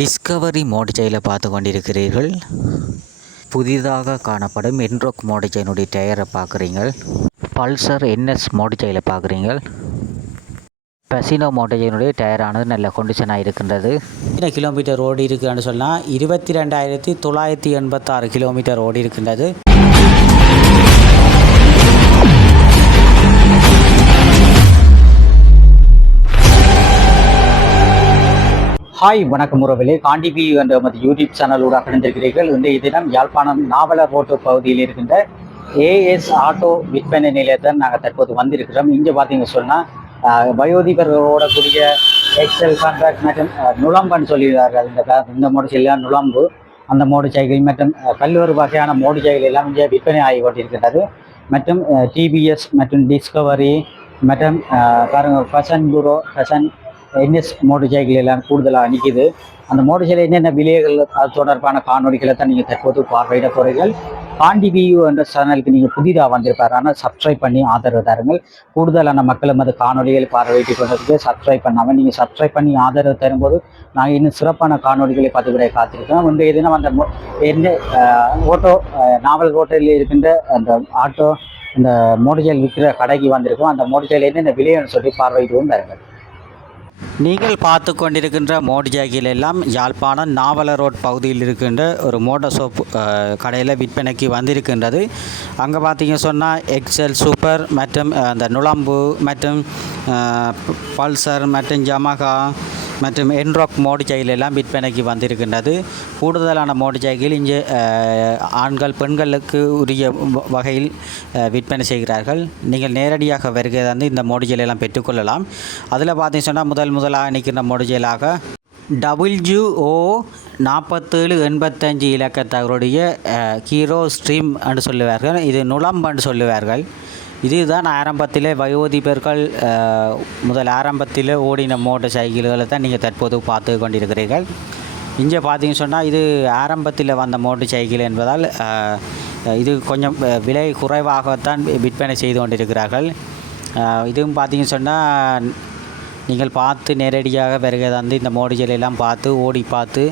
Discovery மோடிச்சையில் பார்த்து கொண்டிருக்கிறீர்கள் புதிதாக காணப்படும் என்ரோக் மோடிச்சையினுடைய டயரை பார்க்குறீங்க பல்சர் என்எஸ் மோடிச்சையில் பார்க்குறீங்க பசினோ மோட்டஜையினுடைய டயரானது நல்ல கொண்டிஷனாக இருக்கின்றது. என்ன கிலோமீட்டர் ஓடி இருக்குன்னு சொன்னால் இருபத்தி ரெண்டாயிரத்தி தொள்ளாயிரத்தி எண்பத்தாறு கிலோமீட்டர் ஓடி இருக்கின்றது ஹாய் வணக்கம் உறவிலே காண்டிபி என்ற நமது யூடியூப் சேனலோடு வந்து இன்றைய தினம் யாழ்ப்பாணம் நாவலர் ரோட்டு பகுதியில் இருக்கின்ற ஏஎஸ் ஆட்டோ விற்பனை நிலையத்தில் நாங்கள் தற்போது வந்திருக்கிறோம். இங்கே பார்த்தீங்க சொன்னால் வயோதிபர்களோட கூடிய எக்ஸல் கான்ட்ராக்ட் மற்றும் நுழம்புன்னு நுளம்புன்னு சொல்லியிருக்கார்கள் இந்த இந்த மோட்டர் சைக்கிள் நுழம்பு. அந்த மோட்டர் சைக்கிள் மற்றும் பல்வேறு வகையான மோட்டர் சைக்கிள் எல்லாம் இங்கே விற்பனை ஆகி கொண்டிருக்கின்றது. மற்றும் டிபிஎஸ் மற்றும் டிஸ்கவரி மற்றும் பாருங்கள் Passion Pro Passion NS motorcycle எல்லாம் கூடுதலாக நிற்கிது அந்த மோட்டர் சைக்கிள் என்னென்ன விலைகள் அது தொடர்பான காணொலிகளை தான் நீங்கள் தற்போது பார்வையிட போகிறீர்கள் பாண்டி வியூ என்ற சேனலுக்கு நீங்கள் புதிதாக வந்திருப்பார். ஆனால் சப்ஸ்கிரைப் பண்ணி ஆதரவு தாருங்கள். கூடுதலான மக்களும் அது காணொலிகள் பார்வையிட்டு கொண்டிருக்கு சப்ஸ்கிரைப் பண்ணாமல் நீங்கள் சப்ஸ்கிரைப் பண்ணி ஆதரவு தரும்போது நாங்கள் இன்னும் சிறப்பான காணொலிகளை பதிவிட காத்திருக்கேன் இன்றைய தினம் அந்த என்ன ஓட்டோ நாவல் ரோட்டில் இருக்கின்ற அந்த ஆட்டோ இந்த மோட்டர் விற்கிற கடைக்கு வந்திருக்கோம். அந்த மோட்டர் என்னென்ன விலைன்னு சொல்லி பார்வையிட்டு தாருங்கள் நீங்கள் பார்த்து கொண்டிருக்கின்ற மோடி சைக்கிள் எல்லாம் யாழ்ப்பாணம் நாவல ரோட் பகுதியில் இருக்கின்ற ஒரு மோட்டர் சோப் கடையில் விற்பனைக்கு வந்திருக்கின்றது. அங்கே பார்த்தீங்க சொன்னால் எக்ஸல் சூப்பர் மற்றும் அந்த நுழம்பு மற்றும் பல்சர் மற்றும் ஜமகா மற்றும் என்ராக் மோடி சைக்கிள் எல்லாம் விற்பனைக்கு வந்திருக்கின்றது. கூடுதலான மோடி சைக்கிள் இங்கே ஆண்கள் பெண்களுக்கு உரிய வ- வகையில் விற்பனை செய்கிறார்கள். நீங்கள் நேரடியாக வருகை வந்து இந்த மோடி சைக்கிள் எல்லாம் பெற்றுக்கொள்ளலாம். அதில் பார்த்தீங்க சொன்னால் முதல் முதலாக நிற்கிற மோடி சைக்கிளாக டபிள்யூஓ நாற்பத்தேழு எண்பத்தஞ்சு இலக்கத்தவருடைய ஹீரோ ஸ்ட்ரீம் என்று சொல்லுவார்கள். இது நுளம்பு சொல்லுவார்கள். இதுதான் ஆரம்பத்தில் வயோதிபர்கள் முதல் ஆரம்பத்தில் ஓடின மோட்டர் சைக்கிள்களை தான் நீங்கள் தற்போது பார்த்து கொண்டிருக்கிறீர்கள். இங்கே பார்த்தீங்கன்னு சொன்னால் இது ஆரம்பத்தில் வந்த மோட்டர் சைக்கிள் என்பதால் இது கொஞ்சம் விலை குறைவாகத்தான் விற்பனை செய்து கொண்டிருக்கிறார்கள். இதுவும் பார்த்தீங்கன்னு சொன்னால் நீங்கள் பார்த்து நேரடியாக பிறகு வந்து இந்த மோடிகள் எல்லாம் பார்த்து ஓடி பார்த்து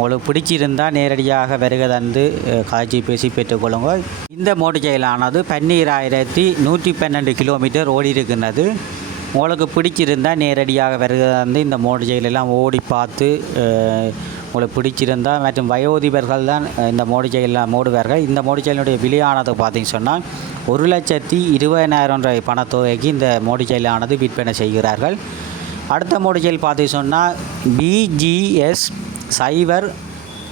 உங்களுக்கு பிடிச்சிருந்தால் நேரடியாக வருகை தந்து காய்ச்சி பேசி பெற்றுக்கொள்ளுங்க. இந்த மோடிச்சையிலானது பன்னீராயிரத்தி நூற்றி பன்னெண்டு கிலோமீட்டர் ஓடி இருக்கின்றது. உங்களுக்கு பிடிச்சிருந்தால் நேரடியாக வருகை தந்து இந்த மோடிச்சைகள் செயலெல்லாம் ஓடி பார்த்து உங்களுக்கு பிடிச்சிருந்தால் மற்றும் வயோதிபர்கள் தான் இந்த இந்த செயலில் மோடுவார்கள் இந்த மோடிச்சையினுடைய விலையானது பார்த்தீங்கன்னு சொன்னால் ஒரு லட்சத்தி இருபதாயிரம் ரூபாய் பணத்தொகைக்கு இந்த மோடிச்சையிலானது விற்பனை செய்கிறார்கள். அடுத்த மோடிச்சையில் பார்த்து சொன்னால் பிஜிஎஸ் சைபர்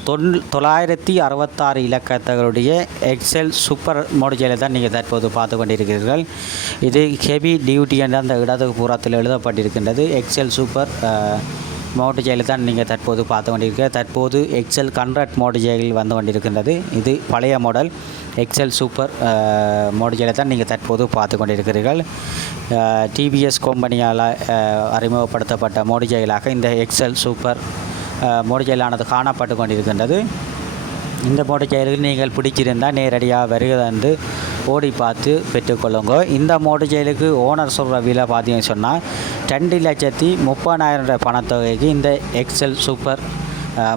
தொன் தொள்ளாயிரத்தி அறுபத்தாறு இலக்கத்தகளுடைய எக்ஸல் சூப்பர் மோடிஜையில் தான் நீங்கள் தற்போது பார்த்து கொண்டிருக்கிறீர்கள். இது ஹெவி டியூட்டி என்ற அந்த இடது புறத்தில் எழுதப்பட்டிருக்கின்றது எக்ஸல் சூப்பர் மோடிஜையில் தான் நீங்கள் தற்போது பார்த்து கொண்டிருக்க தற்போது எக்ஸல் கன்வெர்ட் மோட்டர் வந்து கொண்டிருக்கின்றது. இது பழைய மாடல் எக்ஸல் சூப்பர் மோட்டர் தான் நீங்கள் தற்போது பார்த்து கொண்டிருக்கிறீர்கள். டிவிஎஸ் கம்பெனியால் அறிமுகப்படுத்தப்பட்ட மோடிஜைகளாக இந்த எக்ஸல் சூப்பர் மூடச்செயலானது காணப்பட்டு கொண்டிருக்கின்றது. இந்த மோட்டர் நீங்கள் பிடிச்சிருந்தால் நேரடியாக வருகை வந்து ஓடி பார்த்து பெற்றுக்கொள்ளுங்க இந்த மோட்டர் ஓனர் சொல்கிற விலை பார்த்தீங்கன்னு சொன்னால் ரெண்டு லட்சத்தி முப்பதாயிரம் ரூபாய் பணத்தொகைக்கு இந்த எக்ஸல் சூப்பர்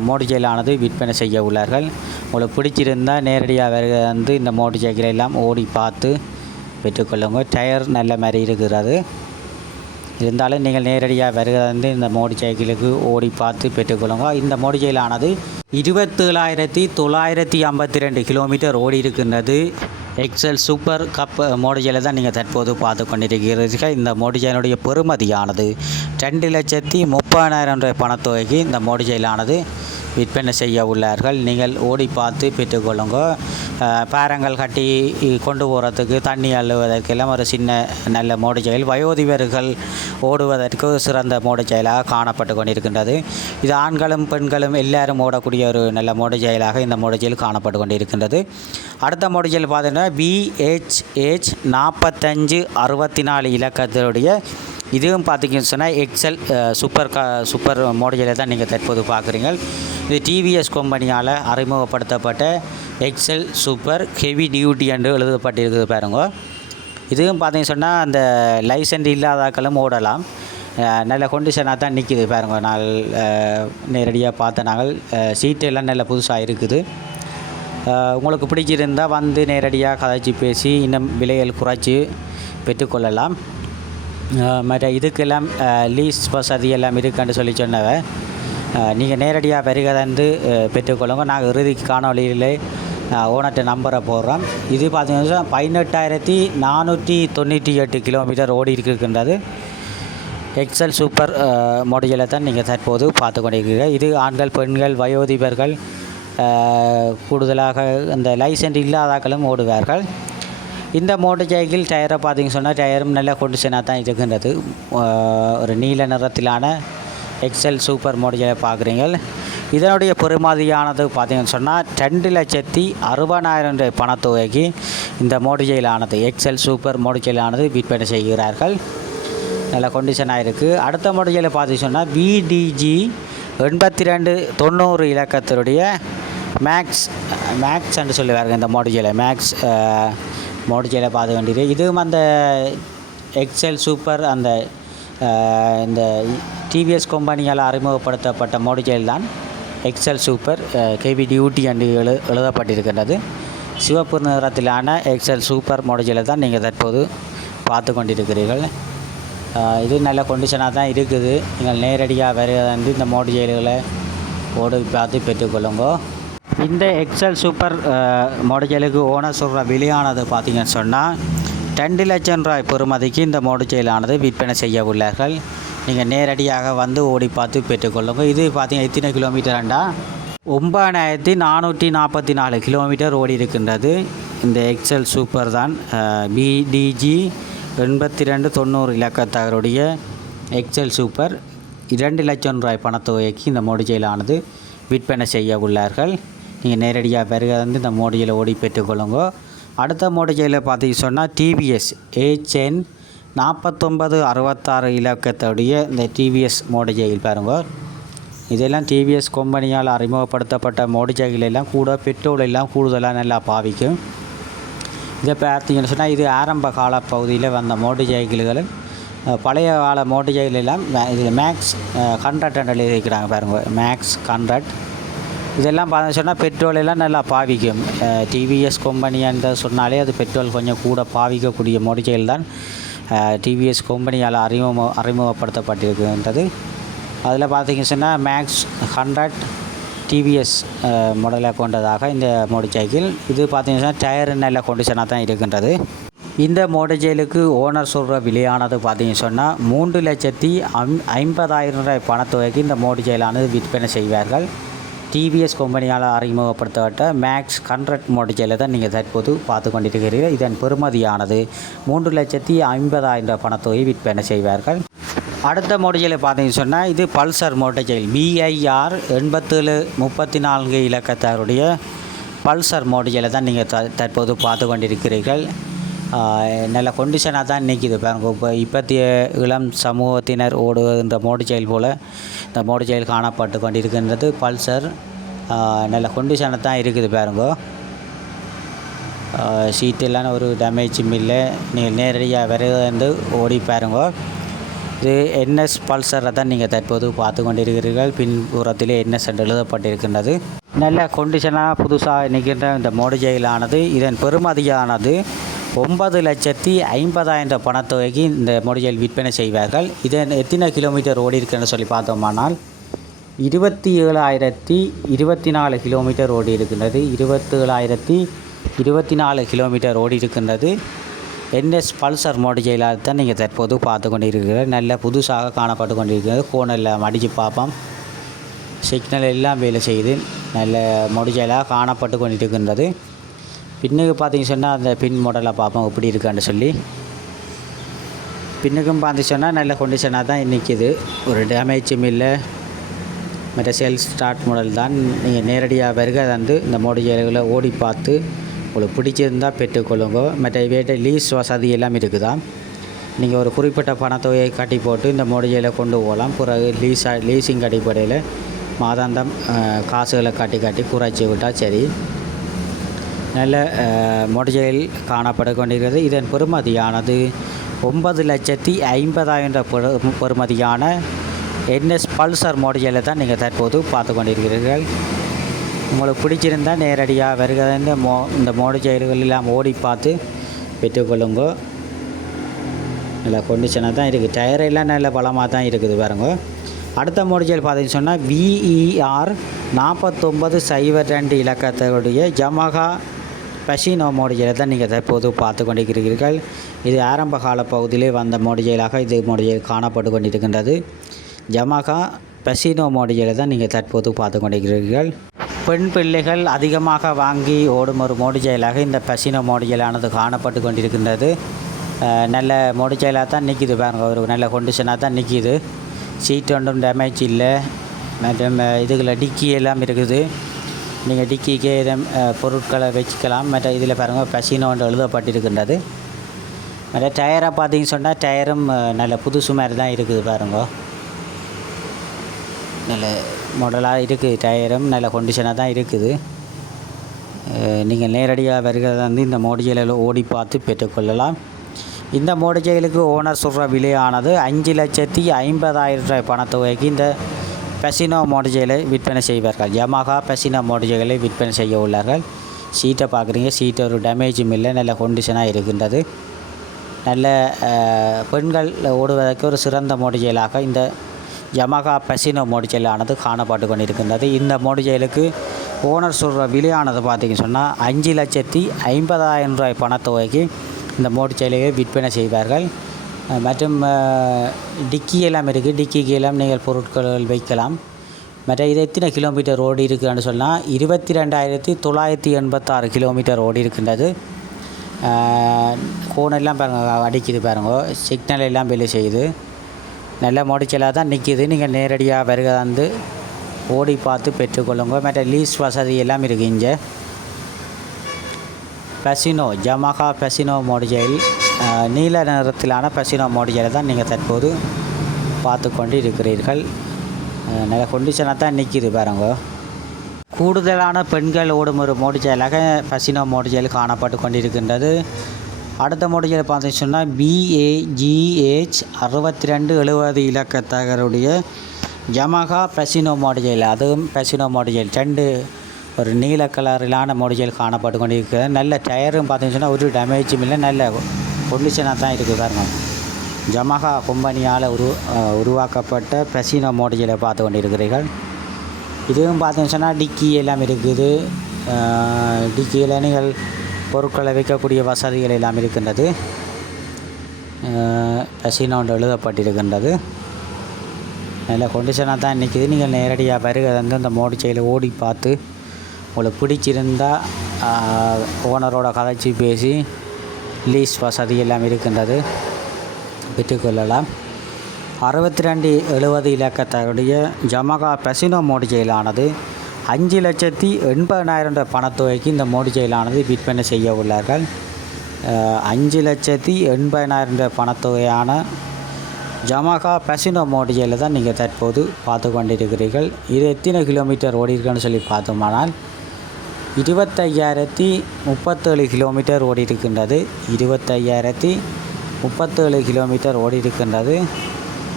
மோட்டர் விற்பனை செய்ய உள்ளார்கள். உங்களுக்கு பிடிச்சிருந்தால் நேரடியாக வருகை வந்து இந்த மோட்டர் எல்லாம் ஓடி பார்த்து பெற்றுக்கொள்ளுங்க டயர் நல்ல மாதிரி இருக்கிறது. இருந்தாலும் நீங்கள் நேரடியாக வருகிறது வந்து இந்த மோடி சைக்கிளுக்கு ஓடி பார்த்து பெற்றுக்கொள்ளுங்க. இந்த மோடி சைக்கிளானது இருபத்தேழாயிரத்தி தொள்ளாயிரத்தி ஐம்பத்தி ரெண்டு கிலோமீட்டர் ஓடி இருக்கின்றது. எக்ஸல் சூப்பர் கப் மோடிஜையில் தான் நீங்கள் தற்போது பார்த்து கொண்டிருக்கிறீர்கள். இந்த மோடிஜையினுடைய பெறுமதியானது ரெண்டு லட்சத்தி முப்பதாயிரம் ரூபாய் பணத்தொகைக்கு இந்த மோடிஜையிலானது விற்பனை செய்ய உள்ளார்கள். நீங்கள் ஓடி பார்த்து பெற்றுக்கொள்ளுங்க பேரங்கள் பாரங்கள் கட்டி கொண்டு போகிறதுக்கு தண்ணி அள்ளுவதற்கெல்லாம் ஒரு சின்ன நல்ல மோடிச்செயல் வயோதிபர்கள் ஓடுவதற்கு ஒரு சிறந்த மோடிச்செயலாக காணப்பட்டு கொண்டிருக்கின்றது. இது ஆண்களும் பெண்களும் எல்லாரும் ஓடக்கூடிய ஒரு நல்ல மூடச்செயலாக இந்த மோடிச்செயல் காணப்பட்டு கொண்டிருக்கின்றது. அடுத்த மோடிச்செயல் பார்த்தீங்கன்னா பிஹெச்ஹெச் நாற்பத்தஞ்சு அறுபத்தி நாலு இலக்கத்தினுடைய இதுவும் பார்த்தீங்கன்னு சொன்னால் எக்ஸல் சூப்பர் கா சூப்பர் மாடலில் தான் நீங்கள் தற்போது பார்க்குறீங்க இது டிவிஎஸ் கம்பெனியால் அறிமுகப்படுத்தப்பட்ட எக்ஸல் சூப்பர் ஹெவி டியூட்டி என்று எழுதப்பட்டிருக்குது பாருங்க. இதுவும் பார்த்தீங்கன்னு சொன்னால் அந்த லைசன்ஸ் இல்லாதாக்களும் ஓடலாம். நல்ல கொண்டிஷனாக தான் நிற்கிது பாருங்க. நாங்கள் நேரடியாக பார்த்த நாங்கள் சீட்டு எல்லாம் நல்ல புதுசாக இருக்குது. உங்களுக்கு பிடிச்சிருந்தால் வந்து நேரடியாக கதைச்சி பேசி இன்னும் விலைகள் குறைச்சி பெற்றுக்கொள்ளலாம். மற்ற இதுக்கெல்லாம் லீஸ் வசதி எல்லாம் இருக்குன்னு சொல்லி சொன்னவ நீங்கள் நேரடியாக வருகை தந்து பெற்றுக்கொள்ளுங்க. நாங்கள் இறுதி காணொலியில் ஓனர்கிட்ட நம்பரை போடுறோம். இது பார்த்தீங்கன்னா பதினெட்டாயிரத்தி நானூற்றி தொண்ணூற்றி எட்டு கிலோமீட்டர் ஓடி இருக்கின்றது. எக்ஸல் சூப்பர் மாடலில் தான் நீங்கள் தற்போது பார்த்து கொண்டிருக்கீங்க. இது ஆண்கள் பெண்கள் வயோதிபர்கள் கூடுதலாக இந்த லைசன்ஸ் இல்லாதாக்களும் ஓடுவார்கள். இந்த மோட்டர் சைக்கிள் டயரை பார்த்தீங்க சொன்னால் டயரும் நல்ல கொண்டிஷனாக தான் இருக்கின்றது. ஒரு நீல நிறத்திலான எக்ஸல் சூப்பர் மாடலை பார்க்குறீங்க இதனுடைய பெருமதியானது பார்த்தீங்கன்னு சொன்னால் ரெண்டு லட்சத்தி அறுபதாயிரம் ரூபாய் பணத்தொகைக்கு இந்த மோடிஜையிலானது எக்ஸல் சூப்பர் மோடிஜையிலானது விற்பனை செய்கிறார்கள். நல்ல கொண்டிஷனாக இருக்குது அடுத்த மோடிஜையில் பார்த்து சொன்னால் விடிஜி எண்பத்தி ரெண்டு தொண்ணூறு இலக்கத்தினுடைய மேக்ஸ் மேக்ஸ் என்று சொல்லுவார்கள் இந்த மாடலில் மேக்ஸ் மாடலில் பார்த்து வேண்டியது. இதுவும் அந்த எக்ஸல் சூப்பர் அந்த இந்த டிவிஎஸ் கம்பெனியால் அறிமுகப்படுத்தப்பட்ட மாடல் தான் எக்ஸல் சூப்பர் கேபி டியூட்டி என்று எழு எழுதப்பட்டிருக்கின்றது. சிவப்பு நிறத்திலான எக்ஸல் சூப்பர் மாடலில் தான் நீங்கள் தற்போது பார்த்து கொண்டிருக்கிறீர்கள். இது நல்ல கொண்டிஷனாக தான் இருக்குது. நீங்கள் நேரடியாக வருகிறது வந்து இந்த மோடி ஜெயில்களை ஓடி பார்த்து பெற்றுக்கொள்ளுங்க இந்த எக்ஸல் சூப்பர் மோடிஜெயிலுக்கு ஓனர் சொல்கிற விலையானது பார்த்தீங்கன்னு சொன்னால் ரெண்டு லட்சம் ரூபாய் பெறுமதிக்கு இந்த மோடிஜெயிலானது விற்பனை செய்ய உள்ளார்கள். நீங்கள் நேரடியாக வந்து ஓடி பார்த்து பெற்றுக்கொள்ளுங்கள் இது பார்த்தீங்கன்னா எத்தனை கிலோமீட்டர்ண்டா ஒம்பதாயிரத்தி நானூற்றி நாற்பத்தி நாலு கிலோமீட்டர் ஓடி இருக்கின்றது. இந்த எக்ஸல் சூப்பர் தான் பிடிஜி எண்பத்தி ரெண்டு தொண்ணூறு இலக்கத்தகருடைய எக்ஸல் சூப்பர் இரண்டு லட்சம் ரூபாய் பணத்தொகைக்கு இந்த மோடிஜையிலானது விற்பனை செய்ய உள்ளார்கள். நீங்கள் நேரடியாக பிறகு வந்து இந்த மோடியில் ஓடி பெற்றுக்கொள்ளுங்க அடுத்த மோடிஜையில் பார்த்தீங்க சொன்னால் டிவிஎஸ் ஏச்என் நாற்பத்தொம்பது அறுபத்தாறு இலக்கத்துடைய இந்த டிவிஎஸ் மோடிஜையில் பாருங்க. இதெல்லாம் டிவிஎஸ் கம்பெனியால் அறிமுகப்படுத்தப்பட்ட மோடிஜைகள் எல்லாம் கூட பெட்ரோல் எல்லாம் கூடுதலாக நல்லா பாவிக்கும். இதை பார்த்தீங்கன்னு சொன்னால் இது ஆரம்ப கால பகுதியில் வந்த மோட்டர் பழைய கால மோட்டர் எல்லாம் மே- இது மேக்ஸ் கண்ட்ரட் என்று இருக்கிறாங்க பாருங்க. மேக்ஸ் கண்ட்ரட் இதெல்லாம் பார்த்தீங்கன்னு சொன்னால் பெட்ரோல் எல்லாம் நல்லா பாவிக்கும். டிவிஎஸ் கம்பெனின்னு சொன்னாலே அது பெட்ரோல் கொஞ்சம் கூட பாவிக்கக்கூடிய மோட்டர் தான் டிவிஎஸ் கம்பெனியால் அறிமுக அறிமுகப்படுத்தப்பட்டிருக்கின்றது. அதில் பார்த்திங்க சொன்னால் மேக்ஸ் ஹண்ட்ரட் டிவிஎஸ் மாடலை கொண்டதாக இந்த மோட்டர் சைக்கிள் இது பார்த்தீங்கன்னா டயர் நல்ல கொண்டிஷனாக தான் இருக்கின்றது. இந்த மோட்டர் சைக்கிளுக்கு ஓனர் சொல்கிற விலையானது பார்த்தீங்கன்னு சொன்னால் மூன்று லட்சத்தி ஐம் ஐம்பதாயிரம் ரூபாய் பணத்தொகைக்கு இந்த மோட்டர் சைக்கிளானது விற்பனை செய்வார்கள். டிவிஎஸ் கம்பெனியால் அறிமுகப்படுத்தப்பட்ட மேக்ஸ் ஹண்ட்ரட் மோட்டர் தான் நீங்கள் தற்போது பார்த்து கொண்டிருக்கிறீர்கள் இதன் பெறுமதியானது மூன்று லட்சத்தி ஐம்பதாயிரம் பணத்தொகை விற்பனை செய்வார்கள். அடுத்த மோட்டர்சைக்கிளை பார்த்தீங்கன்னு சொன்னால் இது பல்சர் மோட்டர்சைக்கிள் பிஐஆர் எண்பத்தேழு முப்பத்தி நான்கு இலக்கத்தாருடைய பல்சர் மோட்டர்சைக்கிளை தான் நீங்கள் த தற்போது பார்த்து கொண்டிருக்கிறீர்கள் நல்ல கொண்டிஷனாக தான் நிற்கிது பாருங்க. இப்போ இப்பத்திய இளம் சமூகத்தினர் ஓடுகின்ற மோட்டர்சைக்கிள் போல் இந்த மோட்டர்சைக்கிள் காணப்பட்டு கொண்டிருக்கின்றது பல்சர் நல்ல கொண்டிஷனாக தான் இருக்குது பாருங்க. சீட்டெல்லாம் ஒரு டேமேஜும் இல்லை. நீங்கள் நேரடியாக விரைந்து வந்து ஓடி பாருங்க. இது என்எஸ் பல்சரை தான் நீங்கள் தற்போது பார்த்து கொண்டிருக்கிறீர்கள். பின்புறத்திலே என்எஸ் என்று எழுதப்பட்டிருக்கின்றது. நல்ல கொண்டிஷனாக புதுசாக நிற்கின்ற இந்த மோடிஜையிலானது இதன் பெருமதியானது ஒன்பது லட்சத்தி ஐம்பதாயிரம் பணத்தொகைக்கு இந்த மோடிஜையில் விற்பனை செய்வார்கள். இதன் எத்தனை கிலோமீட்டர் ஓடி இருக்குன்னு சொல்லி பார்த்தோமானால் இருபத்தி ஏழாயிரத்தி இருபத்தி நாலு கிலோமீட்டர் ஓடி இருக்கின்றது இருபத்தி ஏழாயிரத்தி இருபத்தி நாலு கிலோமீட்டர் ஓடி இருக்கின்றது என்எஸ் பல்சர் மோடிஜையில் தான் நீங்கள் தற்போது பார்த்து கொண்டிருக்கிறீர்கள். நல்ல புதுசாக காணப்பட்டு கொண்டிருக்கிறது. கோனலில் மடித்து பார்ப்போம். சிக்னல் எல்லாம் வேலை செய்து நல்ல மொடிஜலாக காணப்பட்டு கொண்டிருக்கின்றது. பின்னுக்கு பார்த்திங்க சொன்னால் அந்த பின் மாடலை பார்ப்போம். எப்படி இருக்கான்னு சொல்லி. பின்னுக்கும் பார்த்து சொன்னால் நல்ல கொண்டிஷனாக தான் நிற்கிது. ஒரு டேமேஜும் இல்லை. மற்ற சேல்ஸ் ஸ்டார்ட் மாடல் தான். நீங்கள் நேரடியாக வருக வந்து இந்த மோடிஜைகளை ஓடி பார்த்து உங்களுக்கு பிடிச்சிருந்தா பெற்றுக்கொள்ளுங்க மற்ற வீட்டை லீஸ் வசதி எல்லாம் இருக்குதா? நீங்கள் ஒரு குறிப்பிட்ட பணத்தொகையை கட்டி போட்டு இந்த மோடிஜையில் கொண்டு போகலாம். பிறகு லீஸ் லீஸிங் அடிப்படையில் மாதாந்தம் காசுகளை காட்டி காட்டி குறைச்சி விட்டால் சரி. நல்ல மொடிஜையில் காணப்பட கொண்டிருக்கிறது. இதன் பெறுமதியானது ஒன்பது லட்சத்தி ஐம்பதாயிரம் பெறுமதியான என்எஸ் பல்சர் மாடலில் தான் நீங்கள் தற்போது பார்த்து கொண்டிருக்கிறீர்கள். உங்களுக்கு பிடிச்சிருந்தால் நேரடியாக வருகிற இந்த மோ இந்த மோடிஜெயில்கள் எல்லாம் ஓடி பார்த்து பெற்றுக்கொள்ளுங்க நல்லா கொண்டிஷனாக தான் இருக்குது டயர் எல்லாம் நல்ல பலமாக தான் இருக்குது பாருங்க. அடுத்த மோடிஜெயில் பார்த்தீங்கன்னு சொன்னால் விஇஆர் நாற்பத்தொம்பது சைபர் ரெண்டு இலக்கத்துடைய ஜமகா பசினோ மோடிஜெயிலை தான் நீங்கள் தற்போது பார்த்து கொண்டிருக்கிறீர்கள். இது ஆரம்ப கால பகுதியிலே வந்த மோடிஜெயிலாக இது மோடிஜெயில் காணப்பட்டு கொண்டிருக்கின்றது. ஜமகா பசினோ மோடிஜெயிலை தான் நீங்கள் தற்போது பார்த்து கொண்டிருக்கிறீர்கள். பெண் பிள்ளைகள் அதிகமாக வாங்கி ஓடும் ஒரு மோடி செயலாக இந்த பசினோ மோடிஜெயிலானது காணப்பட்டு கொண்டிருக்கின்றது. நல்ல நல்ல மோடிஜெயிலாக தான் நிற்கிது பாருங்க ஒரு நல்ல கொண்டிஷனாக தான் நிற்கிது சீட் ஒன்றும் டேமேஜ் இல்லை. மற்றும் இதுகளில் டிக்கி எல்லாம் இருக்குது. நீங்கள் டிக்கிக்கு இதை பொருட்களை வச்சுக்கலாம். மற்ற இதில் பாருங்கள் பசினோ ஒன்று எழுதப்பட்டிருக்கின்றது. மற்ற டயரை பார்த்தீங்கன்னு சொன்னால் டயரும் நல்ல புதுசு மாதிரி தான் இருக்குது பாருங்கள் நல்ல மாடலாக இருக்குது டயரும் நல்ல கொண்டிஷனாக தான் இருக்குது. நீங்கள் நேரடியாக வருகிறத வந்து இந்த மோடிஜெயிலில் ஓடி பார்த்து பெற்றுக்கொள்ளலாம். இந்த மோடிஜெயிலுக்கு ஓனர் சொல்கிற விலையானது அஞ்சு லட்சத்தி ஐம்பதாயிரம் ரூபாய் பணத்தொகைக்கு இந்த பெசினோ மோடிஜெயிலை விற்பனை செய்வார்கள். யமஹா பெசினோ மோடிஜெயிலை விற்பனை செய்ய உள்ளார்கள். சீட்டை பார்க்குறீங்க சீட்டை ஒரு டேமேஜும் இல்லை நல்ல கொண்டிஷனாக இருக்கின்றது. நல்ல பெண்கள் ஓடுவதற்கு ஒரு சிறந்த மோடிஜெயிலாக இந்த யமகா பசினோ மோடிச்செயலானது காணப்பட்டு கொண்டிருக்கின்றது. இந்த மோடிச்செயலுக்கு ஓனர் சொல்கிற விலையானது பார்த்தீங்கன்னு சொன்னால் அஞ்சு லட்சத்தி ஐம்பதாயிரம் ரூபாய் பணத்தொகைக்கு இந்த மோடிச்செயலையை விற்பனை செய்வார்கள். மற்றும் டிக்கியெல்லாம் டிக்கி எல்லாம் இருக்குது டிக்கிக்கு எல்லாம் நீங்கள் பொருட்கள் வைக்கலாம். மற்ற இது எத்தனை கிலோமீட்டர் ஓடி இருக்குன்னு சொன்னால் இருபத்தி ரெண்டாயிரத்தி தொள்ளாயிரத்தி எண்பத்தாறு கிலோமீட்டர் ஓடி இருக்கின்றது. கோணெல்லாம் பாருங்கள் அடிக்குது பாருங்க. சிக்னல் எல்லாம் வெளியே செய்யுது. நல்ல மோடிச்சலாக தான் நிற்கிது நீங்கள் நேரடியாக வருக வந்து ஓடி பார்த்து பெற்றுக்கொள்ளுங்க. மற்ற லீஸ் வசதி எல்லாம் இருக்குது இங்கே. பசினோ ஜமகா பசினோ மோடிஜெயில் நீல நிறத்திலான பசினோ மோடிஜெயிலை தான் நீங்கள் தற்போது பார்த்து கொண்டு இருக்கிறீர்கள் நல்ல கொண்டிஷனாக தான் நிற்கிது பாருங்க. கூடுதலான பெண்கள் ஓடும் ஒரு மோடிஜெயிலாக பசினோ மோடிஜெயில் காணப்பட்டு கொண்டிருக்கின்றது. அடுத்த மொழியில் பார்த்தீங்கன்னு சொன்னால் பிஏஜிஹெச் அறுபத்தி ரெண்டு எழுபது இலக்கத்தகருடைய ஜமகா பசினோ மோடிஜெயில் அதுவும் பெசினோ மோடிஜெயில். ரெண்டு ஒரு நீல கலரிலான மோடிஜெயில் காணப்பட்டு கொண்டிருக்கிறது. நல்ல டயரும் பார்த்தீங்கன்னு சொன்னால் ஒரு டேமேஜும் இல்லை நல்ல கொண்டிஷனாக தான் இருக்குது பாருங்க. ஜமஹா கம்பெனியால் உரு உருவாக்கப்பட்ட பசினோ மோடிஜெயிலை பார்த்து கொண்டிருக்கிறீர்கள். இதுவும் பார்த்தீங்கன்னு சொன்னால் டிக்கி எல்லாம் இருக்குது. டிக்கியில் நீங்கள் பொருட்களை வைக்கக்கூடிய வசதிகள் எல்லாம் இருக்கின்றது. பசினோ ஒன்று எழுதப்பட்டிருக்கின்றது. நல்ல கொண்டிஷனாக தான் நிற்கிது நீங்கள் நேரடியாக வருகை வந்து அந்த மோடி ஓடி பார்த்து உங்களுக்கு பிடிச்சிருந்தால் ஓனரோட கதைச்சி பேசி லீஸ் வசதி எல்லாம் இருக்கின்றது. பெற்றுக்கொள்ளலாம் அறுபத்தி ரெண்டு எழுபது இலக்கத்தருடைய ஜமகா பெசினோ மோடி செயலானது அஞ்சு லட்சத்தி எண்பதாயிரம் பணத்தொகைக்கு இந்த மோடி செயலானது விற்பனை செய்ய உள்ளார்கள். அஞ்சு லட்சத்தி எண்பதாயிரம் பணத்தொகையான ஜமகா பசினோ மோடிஜையில் தான் நீங்கள் தற்போது பார்த்து கொண்டிருக்கிறீர்கள். இது எத்தனை கிலோமீட்டர் ஓடிருக்குன்னு சொல்லி பார்த்தோமானால் இருபத்தையாயிரத்தி முப்பத்தேழு கிலோமீட்டர் ஓடி இருக்கின்றது இருபத்தையாயிரத்தி முப்பத்தேழு கிலோமீட்டர் ஓடி இருக்கின்றது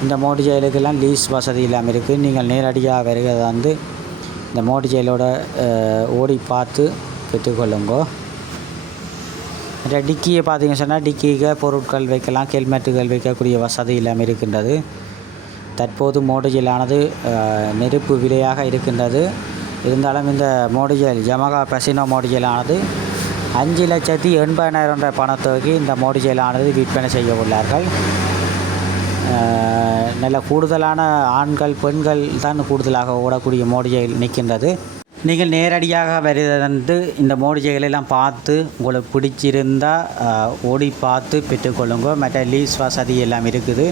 இந்த மோடி ஜெயிலுக்கெல்லாம் லீஸ் வசதி இல்லாமல் இருக்குது. நீங்கள் நேரடியாக வருகிறத வந்து இந்த மோடி ஜெயிலோட ஓடி பார்த்து பெற்றுக்கொள்ளுங்கோ இந்த டிக்கியை பார்த்தீங்க சொன்னால் டிக்கிக்கு பொருட்கள் வைக்கலாம் ஹெல்மெட்டுகள் வைக்கக்கூடிய வசதி இல்லாமல் இருக்கின்றது. தற்போது மோடிஜெயிலானது நெருப்பு விலையாக இருக்கின்றது. இருந்தாலும் இந்த மோடிஜெயில் ஜமகா பசினோ மோடிஜெயிலானது அஞ்சு லட்சத்தி எண்பதாயிரம் ரூபாய் இந்த மோடிஜெயிலானது விற்பனை செய்ய உள்ளார்கள். நல்ல கூடுதலான ஆண்கள் பெண்கள் தான் கூடுதலாக ஓடக்கூடிய மோடிஜெயில் நிற்கின்றது நீங்கள் நேரடியாக வருவது இந்த மோடிஜைகளெல்லாம் பார்த்து உங்களுக்கு பிடிச்சிருந்தால் ஓடி பார்த்து பெற்றுக்கொள்ளுங்க. மற்ற லீஸ் வசதி எல்லாம் இருக்குது.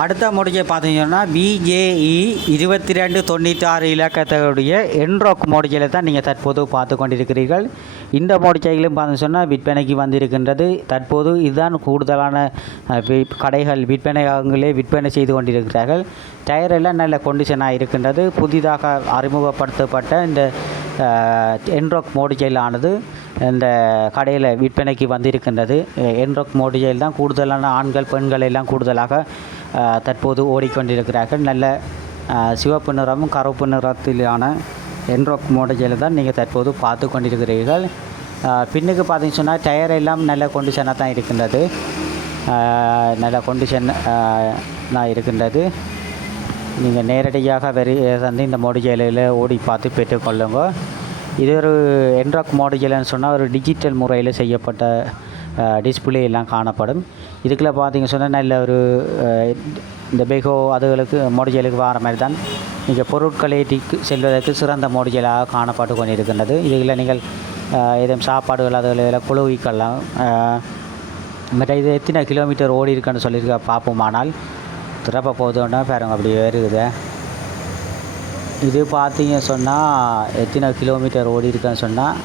அடுத்த மோடிஜை பார்த்தீங்கன்னா பிஜேஇ இருபத்தி ரெண்டு தொண்ணூற்றி ஆறு இலக்கத்தோடைய என்ரோக் மோடிஜையில் தான் நீங்கள் தற்போது பார்த்து கொண்டிருக்கிறீர்கள் இந்த மோடிஜைகளும் பார்த்து சொன்னால் விற்பனைக்கு வந்திருக்கின்றது. தற்போது இதுதான் கூடுதலான கடைகள் விற்பனையாளர்களே விற்பனை செய்து கொண்டிருக்கிறார்கள். டயர் எல்லாம் நல்ல கொண்டிஷனாக இருக்கின்றது. புதிதாக அறிமுகப்படுத்தப்பட்ட இந்த என்ரோக் மோடிஜைலானது இந்த கடையில் விற்பனைக்கு வந்திருக்கின்றது. என்ரோக் மோடிஜையில் தான் கூடுதலான ஆண்கள் பெண்கள் எல்லாம் கூடுதலாக தற்போது ஓடிக்கொண்டிருக்கிறார்கள். நல்ல சிவப்பு நிறமும் கருப்பு நிறத்திலான என்ரோக் மோடிஜையில் தான் நீங்கள் தற்போது பார்த்து கொண்டிருக்கிறீர்கள். பின்னுக்கு பார்த்தீங்கன்னு சொன்னால் டயர் எல்லாம் நல்ல கொண்டிஷனாக தான் இருக்கின்றது. நல்ல கொண்டிஷன் தான் இருக்கின்றது. நீங்கள் நேரடியாக வெறி வந்து இந்த மோடிஜையில் ஓடி பார்த்து பெற்றுக்கொள்ளுங்க. இது ஒரு என்ராக் மாடுஜல்னு சொன்னால் ஒரு டிஜிட்டல் முறையில் செய்யப்பட்ட டிஸ்பிளே எல்லாம் காணப்படும். இதுக்குள்ள பார்த்தீங்க சொன்னால் நல்ல ஒரு இந்த பெகோ அதுகளுக்கு மோடிஜலுக்கு வர மாதிரி தான் நீங்கள் பொருட்களை செல்வதற்கு சிறந்த மோடிஜலாக காணப்பட்டு கொண்டிருக்கின்றது. இதில் நீங்கள் எதுவும் சாப்பாடுகள் சாப்பாடுகள் அதுகளில் குழுவிக்கலாம். மற்ற இது எத்தனை கிலோமீட்டர் ஓடி இருக்குன்னு சொல்லியிருக்க பார்ப்போமானால் திறப்ப போதுன்னா பாருங்க அப்படி வருகுது இது பார்த்தீங்க சொன்னால் எத்தனை கிலோமீட்டர் ஓடி இருக்குன்னு சொன்னால்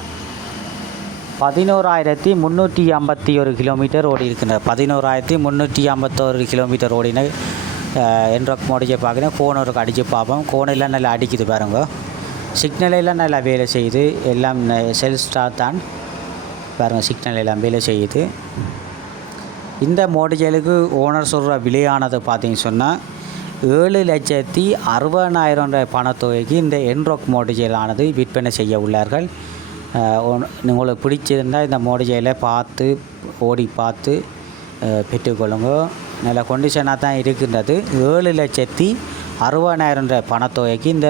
பதினோராயிரத்தி முந்நூற்றி ஐம்பத்தி ஒரு கிலோமீட்டர் ஓடி இருக்கின்ற பதினோராயிரத்தி முந்நூற்றி ஐம்பத்தோரு கிலோமீட்டர் ஓடின என்ரோக் மோடிச்சு பார்க்குறேன் கோனருக்கு அடித்து பார்ப்போம். ஃபோனெல்லாம் நல்லா அடிக்குது பாருங்க. சிக்னலெல்லாம் நல்லா வேலை செய்யுது. எல்லாம் செல் ஸ்டார் தான். பாருங்கள் சிக்னல் எல்லாம் வேலை செய்யுது. இந்த மோடிஜலுக்கு ஓனர் சொல்கிற விலையானது பார்த்தீங்கன்னு சொன்னால் ஏழு லட்சத்தி அறுபதாயிரம் பணத்தொகைக்கு இந்த என்ரோக் மோடிஜலானது விற்பனை செய்ய உள்ளார்கள். உங்களுக்கு பிடிச்சிருந்தால் இந்த மோடிஜையில் பார்த்து ஓடி பார்த்து பெற்றுக்கொள்ளுங்க நல்ல கொண்டிஷனாக தான் இருக்கின்றது. ஏழு லட்சத்தி அறுபதாயிரம் பணத்தொகைக்கு இந்த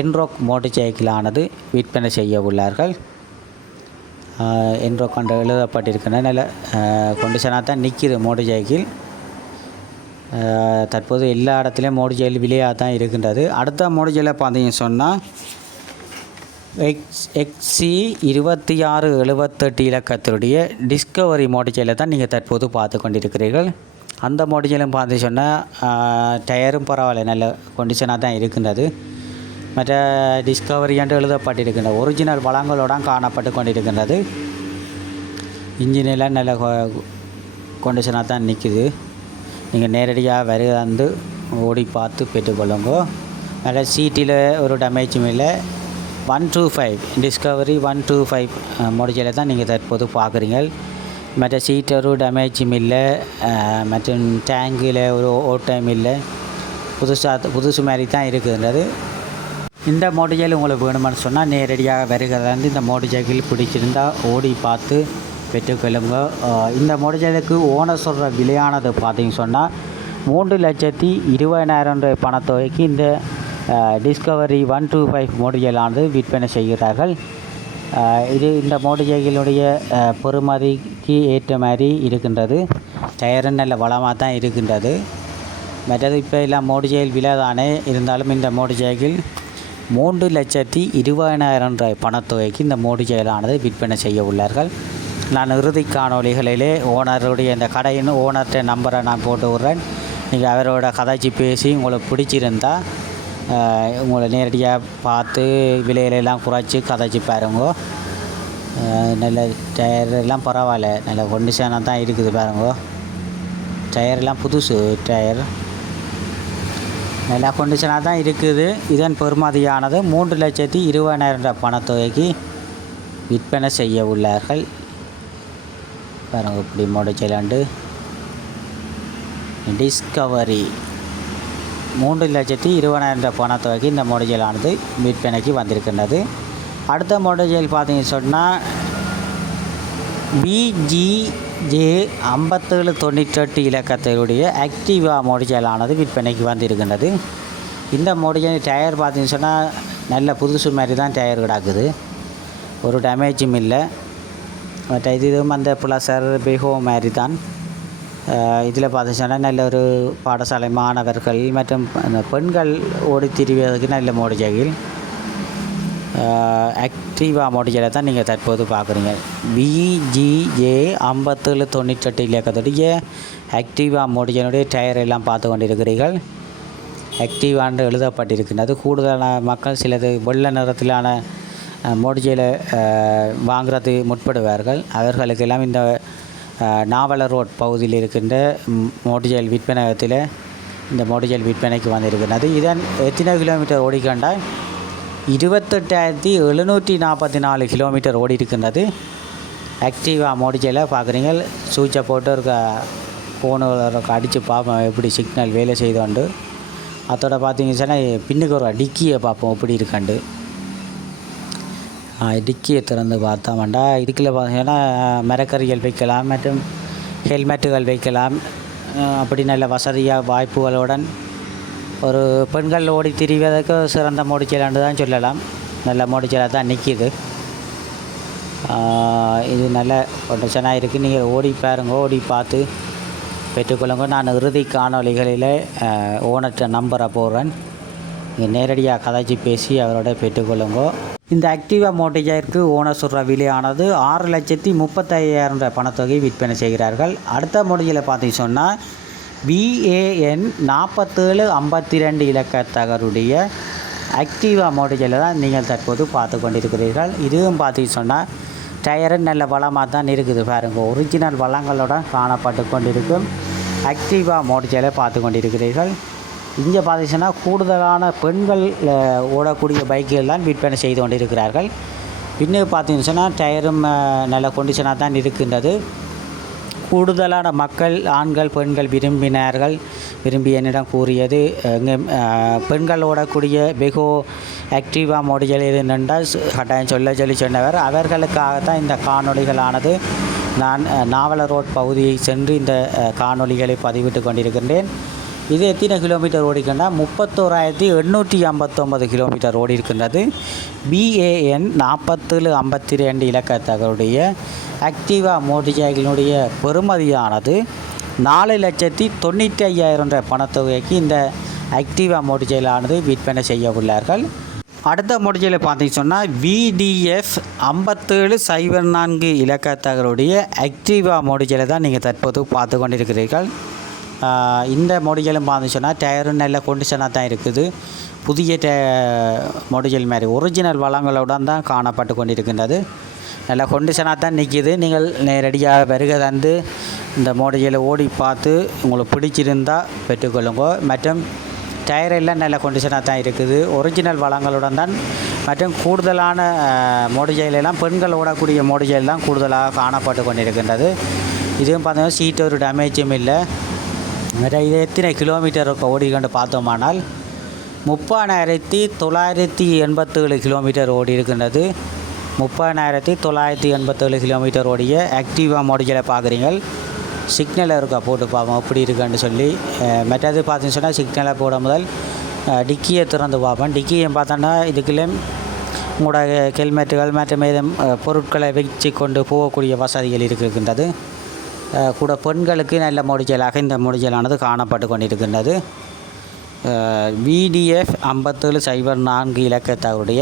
என்ரோக் மோட்டர் சைக்கிளானது விற்பனை செய்ய உள்ளார்கள். என்ரோக் கண்டு எழுதப்பட்டிருக்கின்ற நல்ல கொண்டிஷனாக தான் நிற்கிது மோட்டர் சைக்கிள் தற்போது எல்லா இடத்துலையும் மோடி ஜெயில் விலையாக தான் இருக்கின்றது. அடுத்த மோடி சைக்கிளை பார்த்தீங்க சொன்னால் எக்ஸ் எக்ஸி இருபத்தி ஆறு எழுபத்தெட்டு இலக்கத்தினுடைய டிஸ்கவரி மோட்டர் தான் நீங்கள் தற்போது பார்த்து கொண்டிருக்கிறீர்கள். அந்த மோட்டர் பார்த்து சொன்னால் டயரும் பரவாயில்ல நல்ல கொண்டிஷனாக தான் இருக்கின்றது. மற்ற டிஸ்கவரி என்று எழுதப்பட்டிருக்கின்ற ஒரிஜினல் வளங்களோட காணப்பட்டு கொண்டிருக்கின்றது. இன்ஜினெல்லாம் நல்ல கொண்டிஷனாக தான் நிற்குது நீங்கள் நேரடியாக வரி வந்து ஓடி பார்த்து பெற்றுக்கொள்ளுங்க. மேலே சீட்டில் ஒரு டேமேஜும் இல்லை. One two five Discovery one two five முடிச்சல தான் நீங்கள் தற்போது பார்க்குறீங்க மற்ற சீட் ஒரு டேமேஜும் இல்லை. மற்றும் டேங்கில் ஒரு ஓட்டம் இல்லை. புதுசாக புதுசு மாதிரி தான் இருக்குதுன்றது இந்த மோட்டர் சைக்கிள் உங்களுக்கு வேணுமான்னு சொன்னால் நேரடியாக வருகிறதாந்து இந்த மோட்டர் சைக்கிள் பிடிச்சிருந்தா ஓடி பார்த்து பெற்றுக்கொள்ளுங்க. இந்த முடிஞ்சதுக்கு ஓனர் சொல்கிற விலையானது பார்த்தீங்கன்னு சொன்னால் மூன்று லட்சத்தி இருபதாயிரம் ரூபாய் பணத்தொகைக்கு இந்த Discovery one two five motor விற்பனை செய்கிறார்கள். இது இந்த மோடிஜைகளுடைய பெறுமதிக்கு ஏற்ற மாதிரி இருக்கின்றது. டயரும் நல்ல வளமாக தான் இருக்கின்றது. மற்றது இப்போ எல்லாம் மோடிஜெயில் விலை தானே இருந்தாலும் இந்த மோடிஜெயில் மூன்று லட்சத்தி இருபதாயிரம் ரூபாய் பணத்தொகைக்கு இந்த மோடிஜெயிலானது விற்பனை செய்ய உள்ளார்கள். நான் இறுதி காணொளிகளிலே ஓனருடைய இந்த கடையின் ஓனர்கிட்ட நம்பரை நான் போட்டு விட்றேன். நீங்கள் அவரோட கதைச்சி பேசி உங்களுக்கு பிடிச்சிருந்தா உங்களை நேரடியாக பார்த்து விலையிலெல்லாம் குறைச்சி கதைச்சி பாருங்க. நல்ல டயர் எல்லாம் பரவாயில்ல. நல்ல கொண்டிஷனாக தான் இருக்குது பாருங்க. டயர்லாம் புதுசு டயர். நல்லா கொண்டிஷனாக தான் இருக்குது. இதன் பெறுமதியானது மூன்று லட்சத்தி இருபதாயிரம் ரூபாய் பணத்தொகைக்கு விற்பனை செய்ய உள்ளார்கள். பாருங்க இப்படி மோடிச்சலாண்டு டிஸ்கவரி மூன்று லட்சத்தி இருபதாயிரம் ரூபாய் பணத்தொகைக்கு இந்த மோடிஜலானது விற்பனைக்கு வந்திருக்கின்றது. அடுத்த மோடிஜல் பார்த்தீங்கன்னு சொன்னால் பிஜிஜே ஐம்பத்தேழு தொண்ணூற்றெட்டு இலக்கத்தினுடைய ஆக்டிவா மோடிஜலானது விற்பனைக்கு வந்திருக்கின்றது. இந்த மொடஜல் டயர் பார்த்தீங்கன்னு சொன்னால் நல்ல புதுசு மாதிரி தான் டயர் கிடக்குது. ஒரு டேமேஜும் இல்லை. மற்ற இதுவும் அந்த புலசர் பிஹோ மாதிரி தான் இதில் பார்த்தீங்கன்னு சொன்னால் நல்ல ஒரு பாடசாலை மாணவர்கள் மற்றும் பெண்கள் ஓடி திரிவதற்கு நல்ல மோடிஜைகள் ஆக்டிவா மோடிஜலை தான் நீங்கள் தற்போது பார்க்குறீங்க விஜிஏ ஐம்பத்தேழு தொண்ணூற்றெட்டு இலக்கத்துடைய ஆக்டிவா மோடிஜனுடைய டயர் எல்லாம் பார்த்து கொண்டிருக்கிறீர்கள் ஆக்டிவான்னு எழுதப்பட்டிருக்கின்றது கூடுதலான மக்கள் சிலது வெள்ளை நிறத்திலான மோடிஜையில் வாங்குறது முற்படுவார்கள். அவர்களுக்கெல்லாம் இந்த நாவலர் ரோட் பகுதியில் இருக்கின்ற மோடிஜைல் விற்பனையகத்தில் இந்த மோடிஜைல் விற்பனைக்கு வந்திருக்கிறது. இதன் எத்தனை கிலோமீட்டர் ஓடிக்கொண்டால் இருபத்தெட்டாயிரத்தி எழுநூற்றி நாற்பத்தி நாலு கிலோமீட்டர் ஓடி இருக்கின்றது. ஆக்டிவாக மோடிச்சையில் பார்க்குறீங்க சூச்சை போட்டு இருக்க ஃபோனு அடித்து பார்ப்போம் எப்படி சிக்னல் வேலை செய்தோண்டு அதோட பார்த்தீங்கன்னா பின்னுக்கு ஒரு டிக்கியை பார்ப்போம் எப்படி இருக்காண்டு டிக்கியை திறந்து பார்த்தோம்டா இதுக்குள்ள பார்த்தீங்கன்னா மரக்கறிகள் வைக்கலாம் மற்றும் ஹெல்மெட்டுகள் வைக்கலாம். அப்படி நல்ல வசதியாக வாய்ப்புகளுடன் ஒரு பெண்கள் ஓடி திரிவதற்கு சிறந்த மோடிச்சலான்னு தான் சொல்லலாம். நல்ல மோடிச்சலாக தான் நிற்கிது இது நல்ல கண்டிஷனாக இருக்குது நீங்கள் ஓடி பாருங்க ஓடி பார்த்து பெற்றுக்கொள்ளுங்க. நான் இறுதி காணொளிகளில் ஓனர்கிட்ட நம்பரை போடுறேன். நீங்கள் நேரடியாக கதைச்சி பேசி அவரோட பெற்றுக்கொள்ளுங்கோ இந்த ஆக்டிவா மோட்டிஜாயிற்கு ஓனர் சொல்கிற விலையானது ஆறு லட்சத்தி முப்பத்தையாயிரம் ரூபாய் பணத்தொகை விற்பனை செய்கிறார்கள். அடுத்த முடிஞ்சில் பார்த்தீங்க சொன்னால் பிஏஎன் நாற்பத்தேழு ஐம்பத்தி ரெண்டு இலக்கத்தகருடைய ஆக்டிவா மோட்டிஜில் தான் நீங்கள் தற்போது பார்த்து கொண்டிருக்கிறீர்கள். இதுவும் பார்த்தீங்க சொன்னால் டயரு நல்ல வளமாக தான் இருக்குது. பாருங்க ஒரிஜினல் வளங்களுடன் காணப்பட்டு கொண்டிருக்கும் ஆக்டிவா மோட்டிஜில் பார்த்து கொண்டிருக்கிறீர்கள். இங்கே பார்த்தீங்கன்னா கூடுதலான பெண்கள் ஓடக்கூடிய பைக்குகள் தான் விற்பனை செய்து கொண்டிருக்கிறார்கள். இன்னும் பார்த்தீங்கன்னு சொன்னால் டயரும் நல்ல கொண்டிஷனாக தான் இருக்கின்றது. கூடுதலான மக்கள் ஆண்கள் பெண்கள் விரும்பினார்கள். விரும்பி என்னிடம் கூறியது இங்கே பெண்கள் ஓடக்கூடிய பெகோ ஆக்டிவா மோடிகள் எது நின்றால் கட்டாயம் சொல்ல சொல்லி சொன்னவர். அவர்களுக்காகத்தான் இந்த காணொளிகளானது. நான் நாவல ரோட் பகுதியை சென்று இந்த காணொலிகளை காணொளிகளை பதிவிட்டு கொண்டிருக்கின்றேன். இது எத்தனை கிலோமீட்டர் ஓடிக்கின்றா முப்பத்தோராயிரத்தி எண்ணூற்றி ஐம்பத்தொம்பது கிலோமீட்டர் ஓடி இருக்கின்றது பிஏஎன் நாற்பத்தேழு ஐம்பத்தி ரெண்டு இலக்கத்தகளுடைய ஆக்டிவா மோட்டிசைக்கிளினுடைய பெறுமதியானது நாலு லட்சத்தி தொண்ணூற்றி ஐயாயிரம் என்ற பணத்தொகைக்கு இந்த ஆக்டிவா மோட்டிசைக்கிளானது விற்பனை செய்ய உள்ளார்கள். அடுத்த மோட்டிசைக்கில் பார்த்தீங்க சொன்னால் விடிஎஃப் ஐம்பத்தேழு சைபர் நான்கு இலக்கத்தகளுடைய ஆக்டிவா மோட்டிசைக்கிளை தான் நீங்கள் தற்போது பார்த்து கொண்டிருக்கிறீர்கள். இந்த மொடிகளும் பார்த்துச்சுன்னா டயரும் நல்ல கொண்டிஷனாக தான் இருக்குது. புதிய டே மொடிகள் மாதிரி ஒரிஜினல் வளங்களுடன் தான் காணப்பட்டு கொண்டிருக்கின்றது. நல்ல கொண்டிஷனாக தான் நிற்கிது நீங்கள் நேரடியாக வருகை தந்து இந்த மோடிகளை ஓடி பார்த்து உங்களுக்கு பிடிச்சிருந்தா பெற்றுக்கொள்ளுங்க. மற்றும் டயர் எல்லாம் நல்ல கொண்டிஷனாக தான் இருக்குது. ஒரிஜினல் வளங்களுடன் தான் மற்றும் கூடுதலான மோடிஜைல் எல்லாம் பெண்கள் ஓடக்கூடிய மோடிஜைல் தான் கூடுதலாக காணப்பட்டு கொண்டிருக்கின்றது. இதுவும் பார்த்தீங்கன்னா சீட் ஒரு டேமேஜும் இல்லை. மற்ற இது எத்தனை கிலோமீட்டர் ஓடிக்கொண்டு பார்த்தோமானால் முப்பதாயிரத்தி தொள்ளாயிரத்தி எண்பத்தேழு கிலோமீட்டர் ஓடி இருக்கின்றது. முப்பதாயிரத்தி தொள்ளாயிரத்தி எண்பத்தேழு கிலோமீட்டர் ஓடிய ஆக்டிவா மோடிகளை பார்க்குறீங்க சிக்னலை இருக்கா போட்டு பார்ப்போம் எப்படி இருக்குன்னு சொல்லி. அஹ் மற்றது பார்த்தீங்கன்னு சொன்னால் சிக்னலை போட முதல் டிக்கியை திறந்து பார்ப்பேன் டிக்கியை பார்த்தோன்னா இதுக்குள்ளே உங்களோட ஹெல்மெட்டுகள் மற்றும் மீதும் பொருட்களை வச்சு கொண்டு போகக்கூடிய வசதிகள் இருக்கின்றது. கூட பெண்களுக்கு நல்ல முடிச்சலாக இந்த முடிச்சலானது காணப்பட்டு கொண்டிருக்கின்றது. விடிஎஃப் ஐம்பத்தேழு சைபர் நான்கு இலக்கத்தவுடைய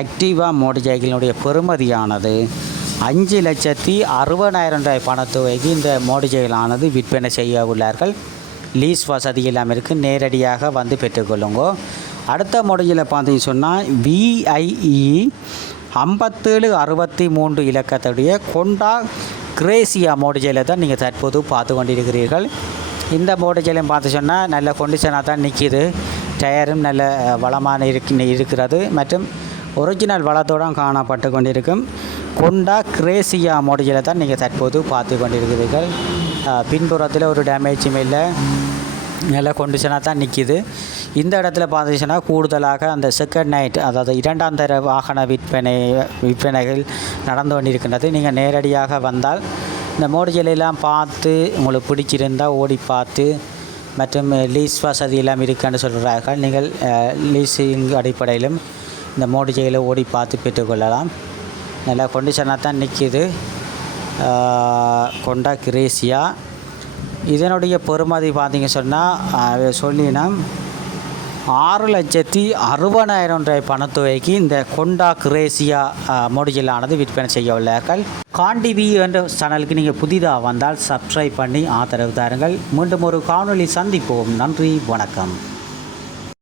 ஆக்டிவா மோட்டர் சைக்கிளினுடைய பெறுமதியானது அஞ்சு லட்சத்தி அறுபதாயிரம் ரூபாய் பணத்தொகைக்கு இந்த மோட்டர் சைக்கிளானது விற்பனை செய்ய உள்ளார்கள். லீஸ் வசதி இல்லாமல் இருக்குது நேரடியாக வந்து பெற்றுக்கொள்ளுங்க அடுத்த மாடலில் பார்த்தீங்க சொன்னால் விஐஇ ஐம்பத்தேழு அறுபத்தி மூன்று இலக்கத்துடைய கொண்டா கிரேசியா மோடிஜையில் தான் நீங்கள் தற்போது பார்த்து கொண்டிருக்கிறீர்கள். இந்த மோடிஜைலையும் பார்த்து சொன்னால் நல்ல கொண்டிஷனாக தான் நிற்கிது டயரும் நல்ல வளமான இருக்கு இருக்கிறது. மற்றும் ஒரிஜினல் வளத்தோடும் காணப்பட்டு கொண்டிருக்கும். கொண்டா கிரேசியா மோடிஜையில் தான் நீங்கள் தற்போது பார்த்து கொண்டிருக்கிறீர்கள். பின்புறத்தில் ஒரு டேமேஜும் இல்லை. நிலை கொண்டிஷனாக தான் நிற்கிது. இந்த இடத்துல பார்த்துச்சுன்னா கூடுதலாக அந்த செகண்ட் நைட் அதாவது இரண்டாம் தர வாகன விற்பனை விற்பனைகள் நடந்து கொண்டிருக்கின்றது. நீங்கள் நேரடியாக வந்தால் இந்த மோடிஜெல்லாம் பார்த்து உங்களுக்கு பிடிச்சிருந்தால் ஓடி பார்த்து மற்றும் லீஸ் வசதி எல்லாம் இருக்குன்னு சொல்கிறார்கள். நீங்கள் லீஸிங் அடிப்படையிலும் இந்த மோடிஜையில் ஓடி பார்த்து பெற்றுக்கொள்ளலாம். நல்லா கொண்டிஷனாக தான் நிற்கிது. கொண்டா கிரேசியா. இதனுடைய பெறுமதி பார்த்தீங்க சொன்னால் சொல்லினா ஆறு லட்சத்தி அறுபதாயிரம் ரூபாய் பணத்தொகைக்கு இந்த கொண்டா கிரேசியா மோடிஜிலானது விற்பனை செய்ய உள்ளார்கள் காண்டிவி என்ற சேனலுக்கு நீங்கள் புதிதாக வந்தால் சப்ஸ்கிரைப் பண்ணி ஆதரவு தாருங்கள். மீண்டும் ஒரு காணொளி சந்திப்போம். நன்றி வணக்கம்.